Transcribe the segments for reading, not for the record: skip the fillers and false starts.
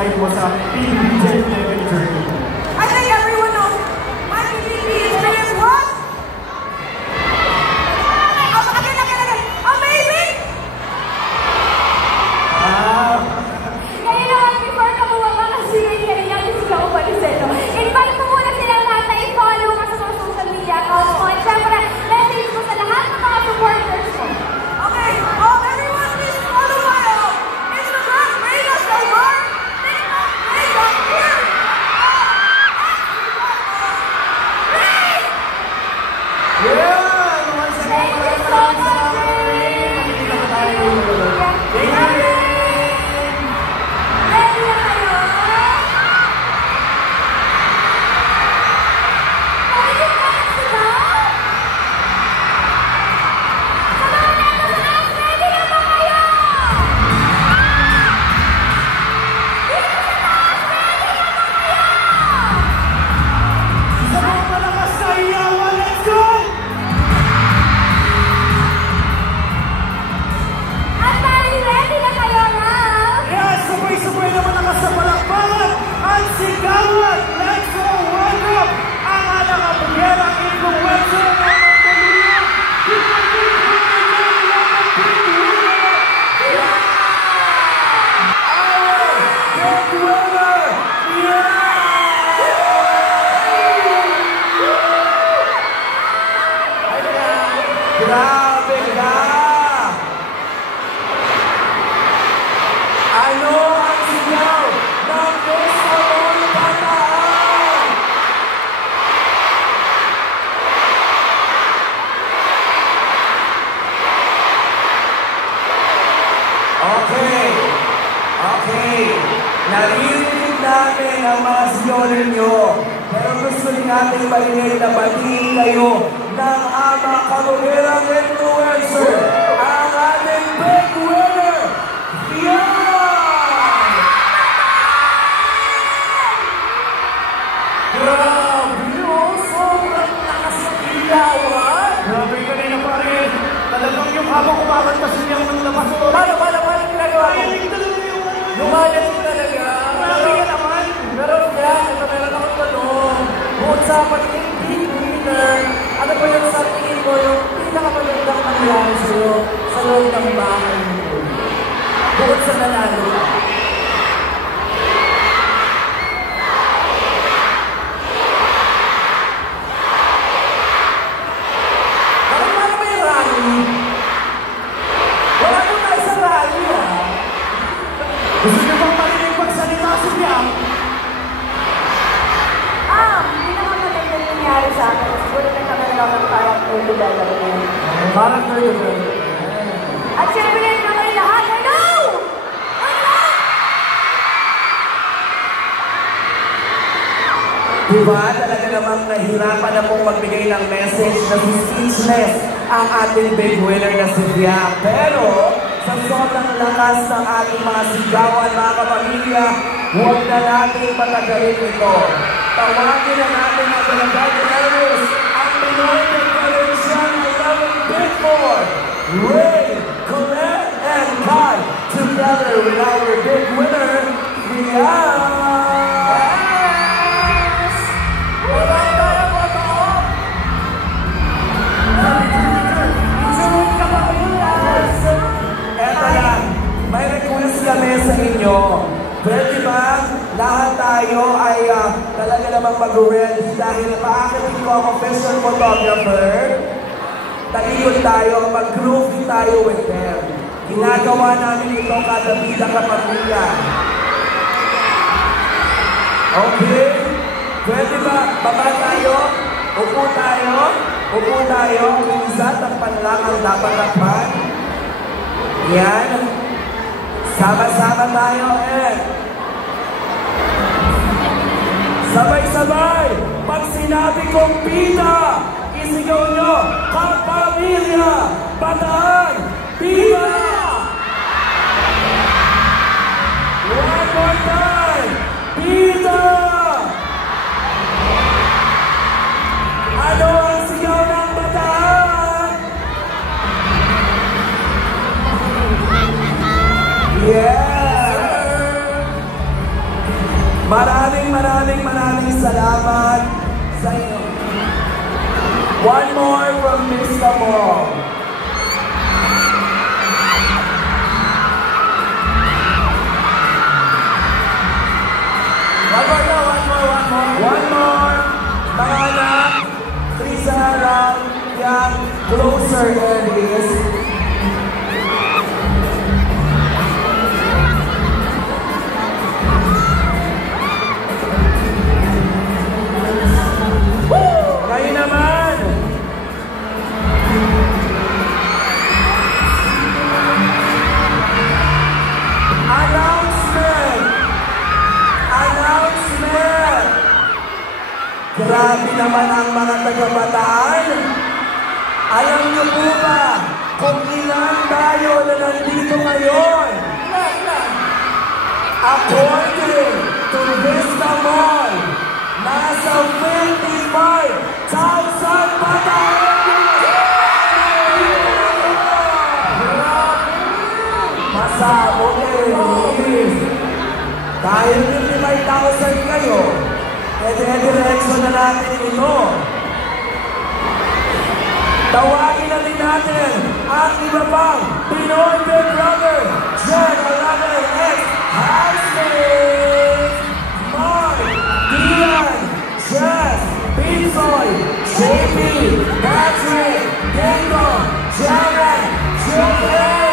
life mo sa PBBJ journey? I think everyone knows my PBB experience was again. Amazing! Ngayon naman, before ka bumaba kasi kanina gusto ko umalis ito. Invite mo muna sila lahat na i-follow ka sa mga social media accounts mo. At syempre, message mo sa lahat ng mga supporters mo. Okay, everyone please follow my Instagram, Reyna Salvar, TikTok, Reyna here. Yeah! Once again, maraming salamat, Rain! Nakikita ko tayo. Thank you, Rain! Ready na kayo? Pwede ba na sila? Sabahan natin sa taas! Ready na ba kayo? Dito sa taas! Ready na ba kayo? Sa mga malakas na iyawan, let's go! At dahil ready na kayo na? Yes, sabay-sabay naman nakasapalakpakan ang sigawan. Let's go, welcome ang anak at bugerang influencer ng Mandaluya. Our big winner! Grabe ka! Ano ang sigaw ng gusto mong bataan? Okay. Naririnig natin ang mga sigaw ninyo. Pero gusto rin natin marinig na batiin kayo ng ama kabugerang influencer. Ang ating big winner, Yan! Grabe yun! Sobrang lakas ng ilawan! Grabe ka rin na pare! Talagang yung habang kumakanta siya ng labas. Paano ginagawa ko? Lumayan talaga! Grabe ka naman! Pero yan, ito meron akong tanong. Bukod sa pagiging big winner, ano ba yung sa tingin mo yung pinakamagandang nangyari sa'yo sa loob ng bahay mo? Bukod sa nanalo. Paano ba yung rally? Wala po tayo sa rally, ah. Gusto niyo bang marinig pagsalita si Biang? Pinakamagandang nangyari sa akin. Siguro nagkakaroon ako ng character development. Character development. At syempre naman lahat, hello! Diba? Talaga namang nahirapan na pong magbigay ng message na speechless ang ating big winner na si Biang. Pero sa sobrang lakas ng ating mga sigawan, mga kapamilya, huwag na natin patagalin ito. Tawagin na natin ang Barangay Eros, ang Pinoy Declaration 11 Big Four, Ray, Colette, and Kai, together with our big winner, Biang! Eto lang, may request kami sa inyo. Pwede ba lahat tayo ay talaga namang mag-ready dahil paakit ko ang official photographer. Talikod tayo, mag-groovy tayo with them. Ginagawa namin ito kada bida kapamilya. Okay? Pwede ba? Baba tayo? Upo tayo? Upo tayo? Isa, takpan lang ang dapat takpan. Yan. Sama-sama tayo, Sabay-sabay! Pag sinabi kong pita, isigaw nyo, kapamilya, bataan, pita! One more time! Pita! Ano ang sigaw ng bataan? Yeah! Maraming salamat sa inyo. One more from Miss Amor. One more. Mga anak, Trisa Haram, yan, closer Elvis. Kayo naman. Announcement! Grabe naman ang mga taga-Bataan. Alam niyo po ba kung ilan tayo na nandito ngayon? According to Vista Mall, nasa 55,000 Bataan! Masabog eh, dahil 55,000 kayo, diretso na natin ito. Tawagin na din natin ang iba pang Pinoy Big Brother Gen 11X housemates Mark, Dian, Jess, Pinsoy, JP, Patrick, Diego, Jared, Julian.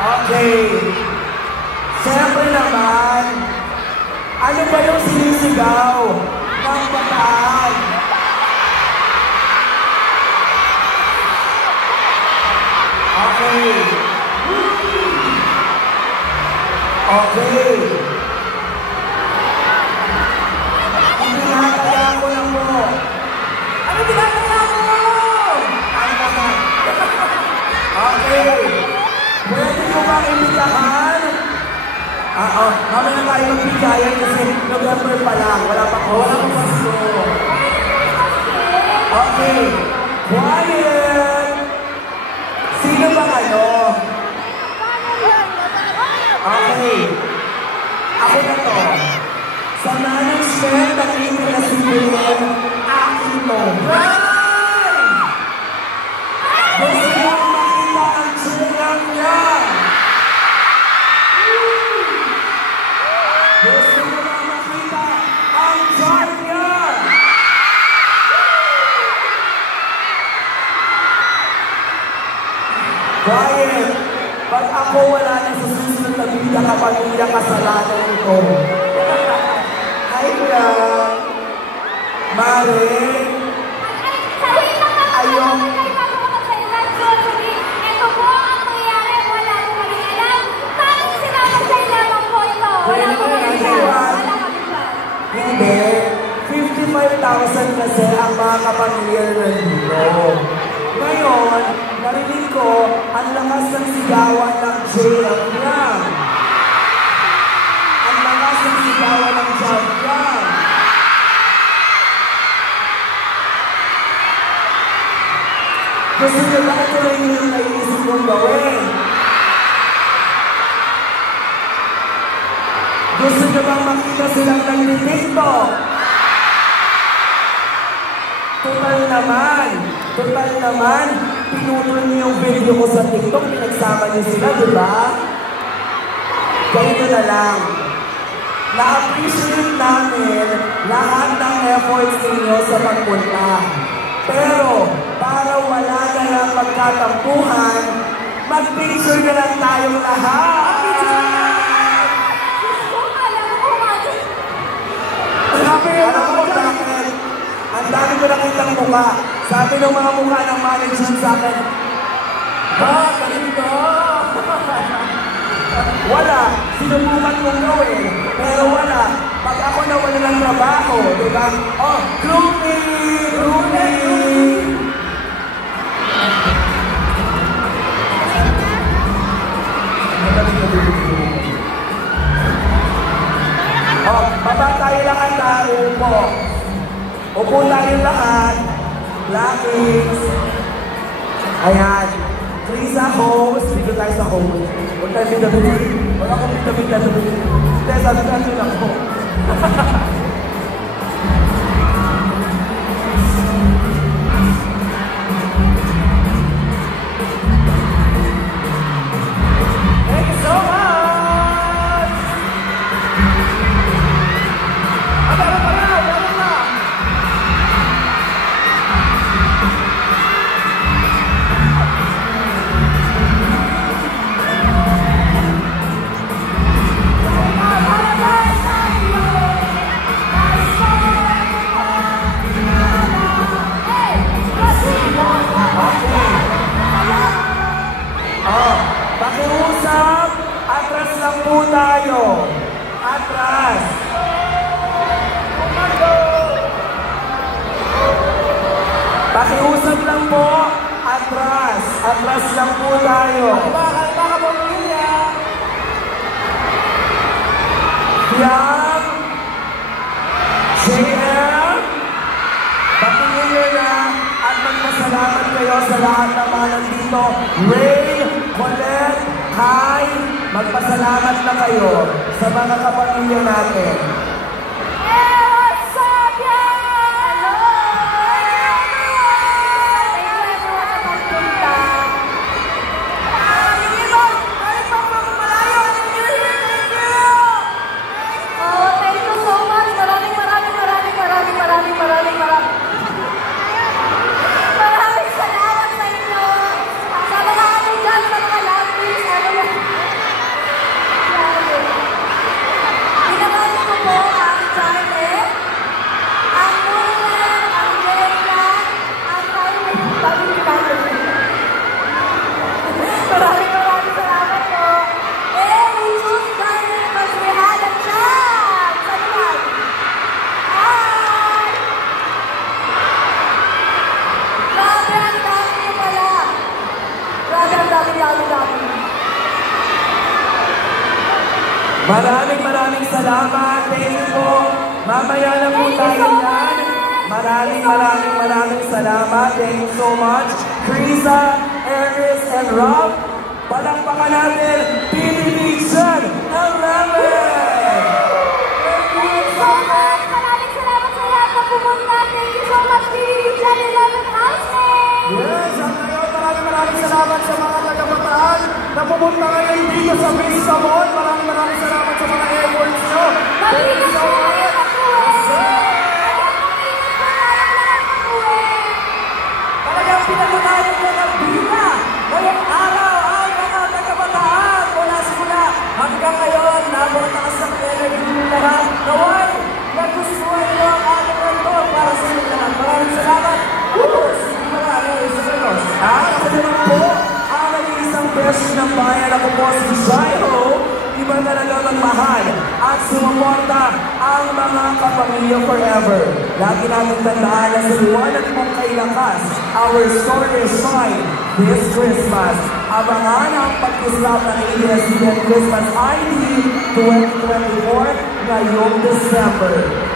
Okay. Siyempre naman, ano ba yung sinisigaw ng Bataan? Okay. Okay. Tinataya ko lang po. Ano tinataya mo? Ang Bataan. Okay. Pwede ko bang imbitahan? Mamaya tayo magbigayan kasi November pa lang. Wala pa pasto. Okay. Quiet! Sino bang ano? Okay. Ako na to. Sa management ng ibig na sinuhin, akin to. Gusto mo makita ang tsunami niya? Gusto mo ba makita ang chart niya? Quiet! Pag ako wala na sa susunod na vida kapamilya kasalanan ito. Hi, kuya! Mare! Ayun! Ito po ang nangyari. Wala ko kami alam. Parang sinapagay lamang po ito. Wala ko kami alam. Hindi. 55,000 kasi ang mga kapamilya nandito. Ngayon, narinig ko ang lakas ng sigawan ng JM niya. Ang lakas ng sigawan ng JM niya. Gusto niyo ba ito lang yung naiisip kong gawin? Gusto niyo bang makita silang nag-TikTok? Total naman, pinutol niyo yung video ko sa TikTok, pinagsama niyo sila, di ba? Ganito na lang. Na-appreciate namin lahat ng efforts ninyo sa pagpunta. Pero, para wala na lang magkatampuhan, mag-picture na lang tayong lahat! Alam mo bakit? Ang dami ko nakitang mukha. Sabi ng mga mukha ng management sa akin, ha, ganito! Wala. Sinubukan kong gawin. Pero wala. Pag ako nawala ng trabaho, diba? Oh, groupie! Groupie! Oh, baba tayo lahat na upo. Upo tayo lahat. Blackings. Ayan. Krisa, host. Dito tayo sa host. Huwag tayo bida-bida. Wala akong bida-bida. Hindi, sabi natin ako. Thank you so much! Meron pa! Pakiusap, atras lang po tayo. Atras. Pakiusap lang po, atras. Atras lang po tayo. Baka pamilya. Yang, JM, patingin nyo na at magpasalamat kayo sa lahat ng mga nandito. Ray, Colette, Kai, magpasalamat na kayo sa mga kapamilya natin. Maraming salamat. Thank you po. Mamaya na po tayo yan. Maraming salamat. Thank you so much. Krisa, Eris, and Rob. Palakpakan natin. PBB11. Maraming salamat sa lahat na pumunta. Thank you so much, PBB11 Housemates. Yes, at ngayon maraming salamat sa mga tagapataan na pumunta ngayon dito sa Vista Mall. Maraming salamat sa mga efforts nyo. Thank you so much. Talagang pinagmatayan nyo ng Vista. Ngayong araw ang mga tagapataan mula simula hanggang ngayon. Nabutas ang energy nyo lahat. Naway, nagustuhan nyo ang ating rento para sa inyo lahat. Maraming salamat. Ako naman po, ang nag-iisang beses ng bayan. Ako po si Jairo. Iba talaga magmahal at sumuporta ang mga kapamilya forever. Lagi namin tandaan na sa liwanag mong kay lakas, our story is shine this Christmas. Abangan ang pag-islap ng ABS-CBN Christmas ID 2024 ngayong December.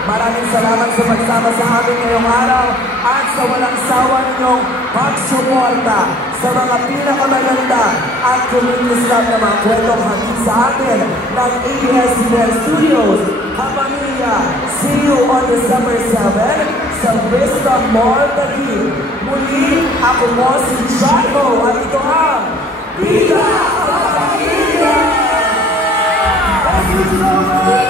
Maraming salamat sa pagsama sa amin ngayong araw at sa walang sawa ninyong pagsuporta sa mga pinakamaganda at kumikislap na mga kwentong hatid sa atin ng ABS-CBN Studios. Kapamilya, see you on December 7 sa Vista Mall Taguig. Muli, ako po si Jairo at ito ang Viva Kapamilya! Thank you so much!